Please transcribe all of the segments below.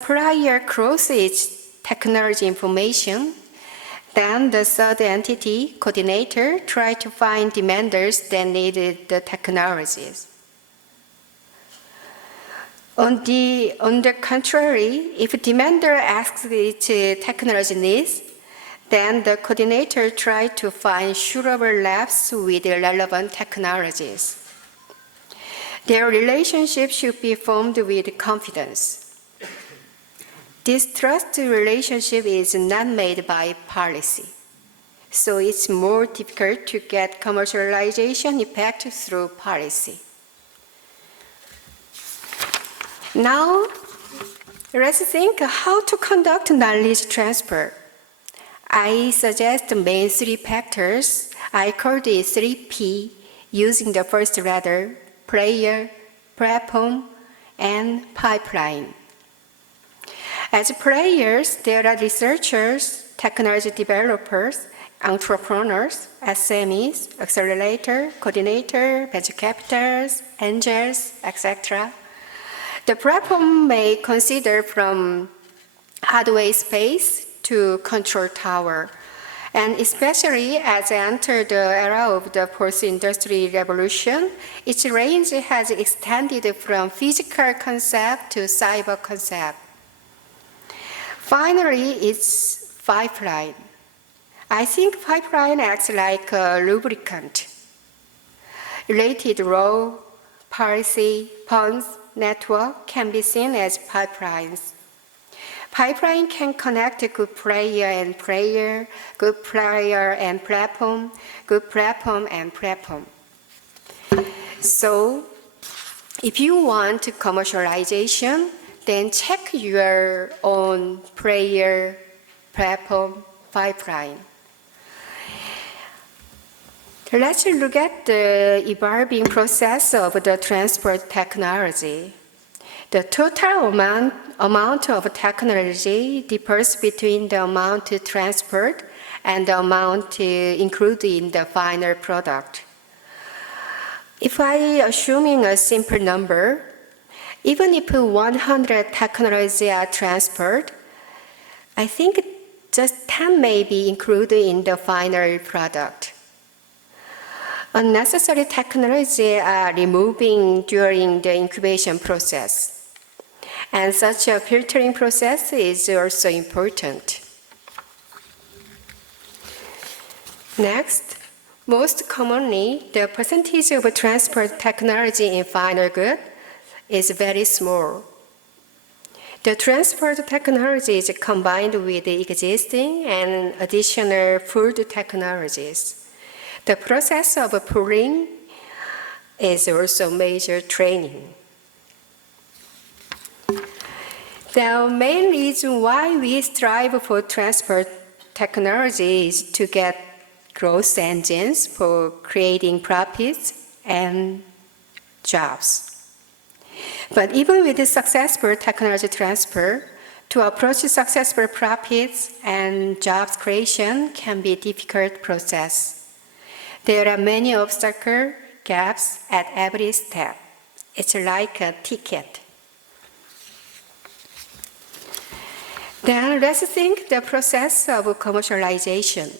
supplier crosses technology information, then the third entity, coordinator, tries to find demanders that needed the technologies. On the contrary, if a demander asks its technology needs, then the coordinator tries to find suitable labs with relevant technologies. Their relationship should be formed with confidence. This trust relationship is not made by policy, so it's more difficult to get commercialization effect through policy. Now, let's think how to conduct knowledge transfer. I suggest the main three factors. I call it 3P, using the first letter, player, platform, and pipeline. As players, there are researchers, technology developers, entrepreneurs, SMEs, accelerator, coordinator, venture capitals, angels, etc. The platform may consider from hardware space to control tower, and especially as I enter the era of the post-industrial revolution, its range has extended from physical concept to cyber concept. Finally, it's pipeline. I think pipeline acts like a lubricant. Related role, policy, funds, network can be seen as pipelines. Pipeline can connect a good player and player, good player and platform, good platform and platform. So, if you want commercialization, then check your own player, platform, pipeline. Let's look at the evolving process of the transport technology. The total amount of technology differs between the amount transferred and the amount included in the final product. If I assuming a simple number, even if 100 technology are transferred, I think just 10 may be included in the final product. Unnecessary technology are removing during the incubation process, and such a filtering process is also important. Next, most commonly, the percentage of transport technology in final good is very small. The transport technology is combined with the existing and additional food technologies. The process of pooling is also major training. The main reason why we strive for transport technology is to get growth engines for creating profits and jobs. But even with the successful technology transfer, to approach successful profits and jobs creation can be a difficult process. There are many obstacles, gaps at every step. It's like a ticket. Then let's think the process of commercialization.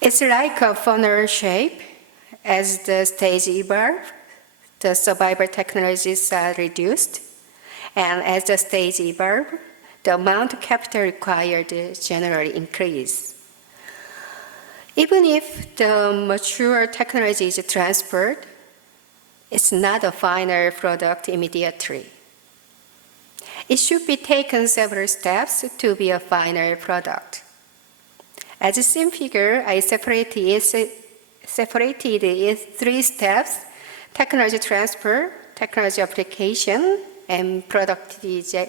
It's like a funnel shape. As the stage evolves, the survival technologies are reduced, and as the stage evolves, the amount of capital required generally increases. Even if the mature technology is transferred, it's not a final product immediately. It should be taken several steps to be a final product. As a same figure, I separated it 3 steps: technology transfer, technology application, and productization.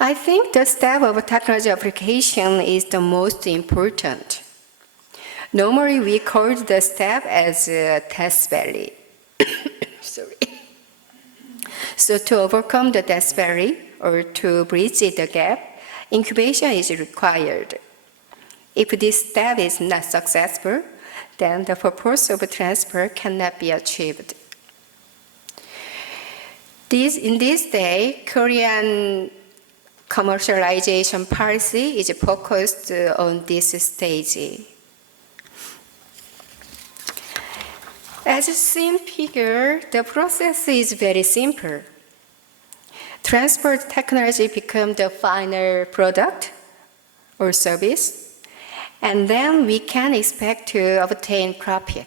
I think the step of technology application is the most important. Normally, we call the step as a test valley. Sorry. So to overcome the test valley or to bridge the gap, incubation is required. If this step is not successful, then the purpose of transfer cannot be achieved. In this day, Korean commercialization policy is focused on this stage. As seen figure, the process is very simple. Transport technology becomes the final product or service, and then we can expect to obtain profit.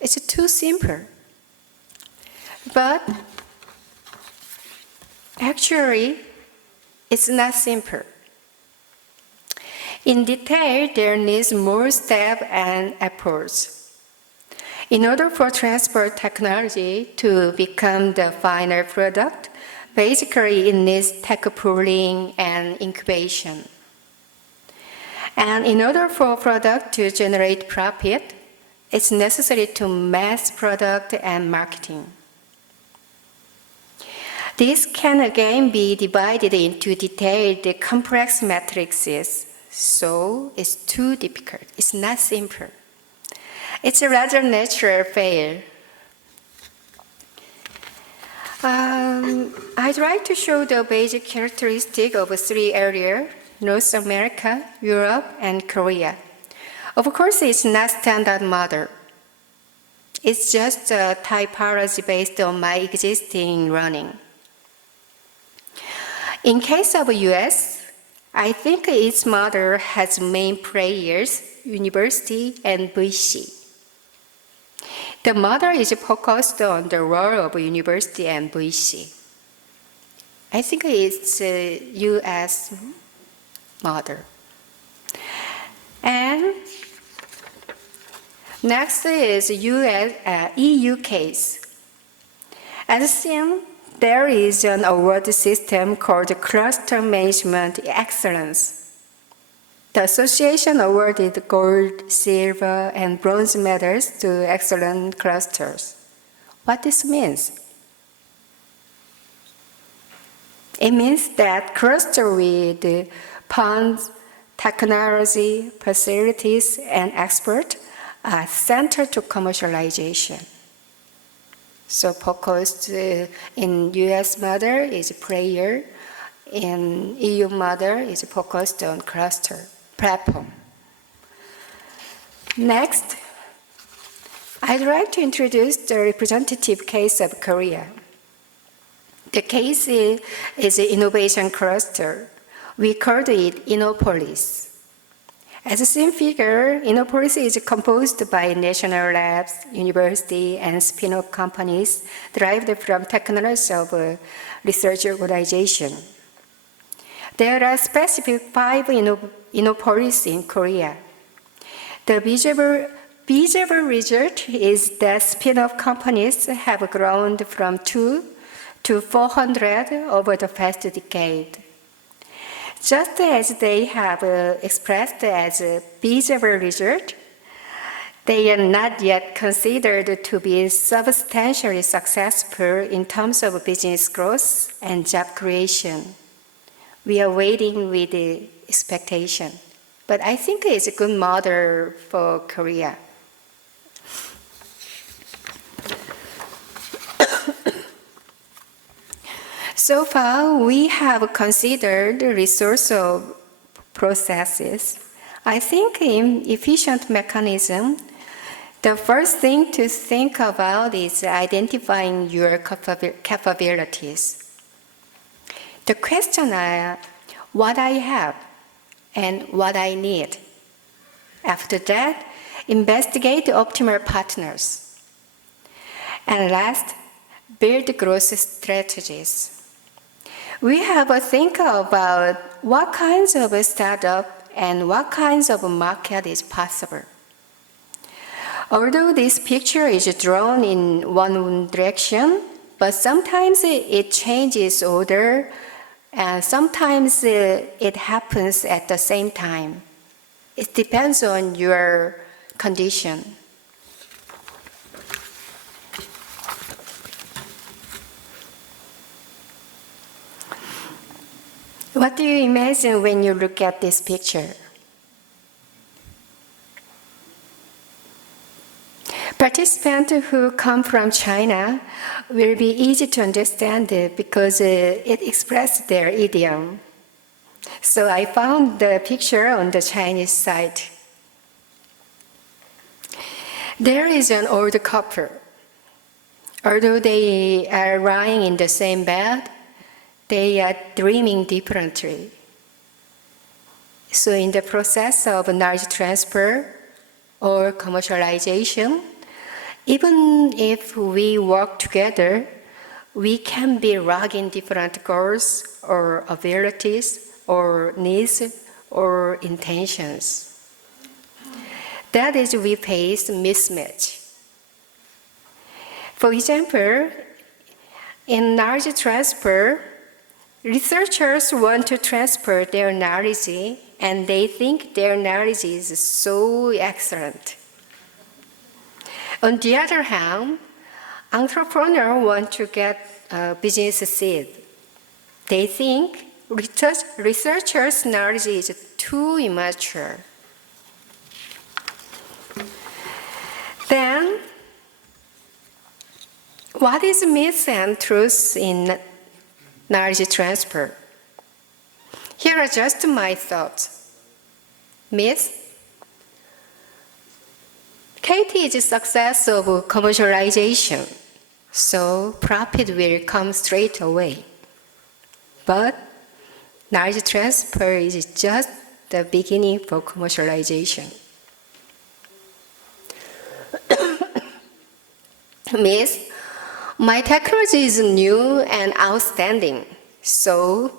It's too simple. But actually, it's not simple. In detail, there needs more steps and efforts. In order for transport technology to become the final product, basically it needs tech pooling and incubation. And in order for a product to generate profit, it's necessary to mass product and marketing. This can again be divided into detailed complex matrices, so it's too difficult. It's not simple. It's a rather natural fail. I'd like to show the basic characteristic of three areas: North America, Europe, and Korea. Of course, it's not standard model. It's just a typology based on my existing running. In case of US, I think its model has main players, university and VC. The model is focused on the role of university and VC. I think it's a US model. And next is EU case. As seen, there is an award system called Cluster Management Excellence. The association awarded gold, silver, and bronze medals to excellent clusters. What this means? It means that clusters with funds, technology, facilities, and experts are central to commercialization. So focused in US model is player, in EU model is focused on cluster platform. Next, I'd like to introduce the representative case of Korea. The case is an innovation cluster. We called it Innopolis. As seen figure, Innopolis is composed by national labs, university, and spin-off companies derived from technology of research organization. There are specific 5 Innopolis in Korea. The visible result is that spin-off companies have grown from 2 to 400 over the past decade. Just as they have expressed as a visible result, they are not yet considered to be substantially successful in terms of business growth and job creation. We are waiting with expectation, but I think it's a good model for Korea. So far, we have considered resource of processes. I think in efficient mechanism, the first thing to think about is identifying your capabilities. The question is what I have and what I need. After that, investigate optimal partners. And last, build growth strategies. We have to think about what kinds of startup and what kinds of market is possible. Although this picture is drawn in one direction, but sometimes it changes order, and sometimes it happens at the same time. It depends on your condition. What do you imagine when you look at this picture? Participants who come from China will be easy to understand because it expresses their idiom. So I found the picture on the Chinese site. There is an old couple. Although they are lying in the same bed, they are dreaming differently. So in the process of knowledge transfer or commercialization, even if we work together, we can be lacking different goals or abilities or needs or intentions. That is, we face mismatch. For example, in knowledge transfer, researchers want to transfer their knowledge and they think their knowledge is so excellent. On the other hand, entrepreneurs want to get a business seed. They think researchers' knowledge is too immature. Then, what is myth and truth in knowledge transfer? Here are just my thoughts. Myth: KT is success of commercialization, so profit will come straight away. But knowledge transfer is just the beginning for commercialization. Myth: my technology is new and outstanding, so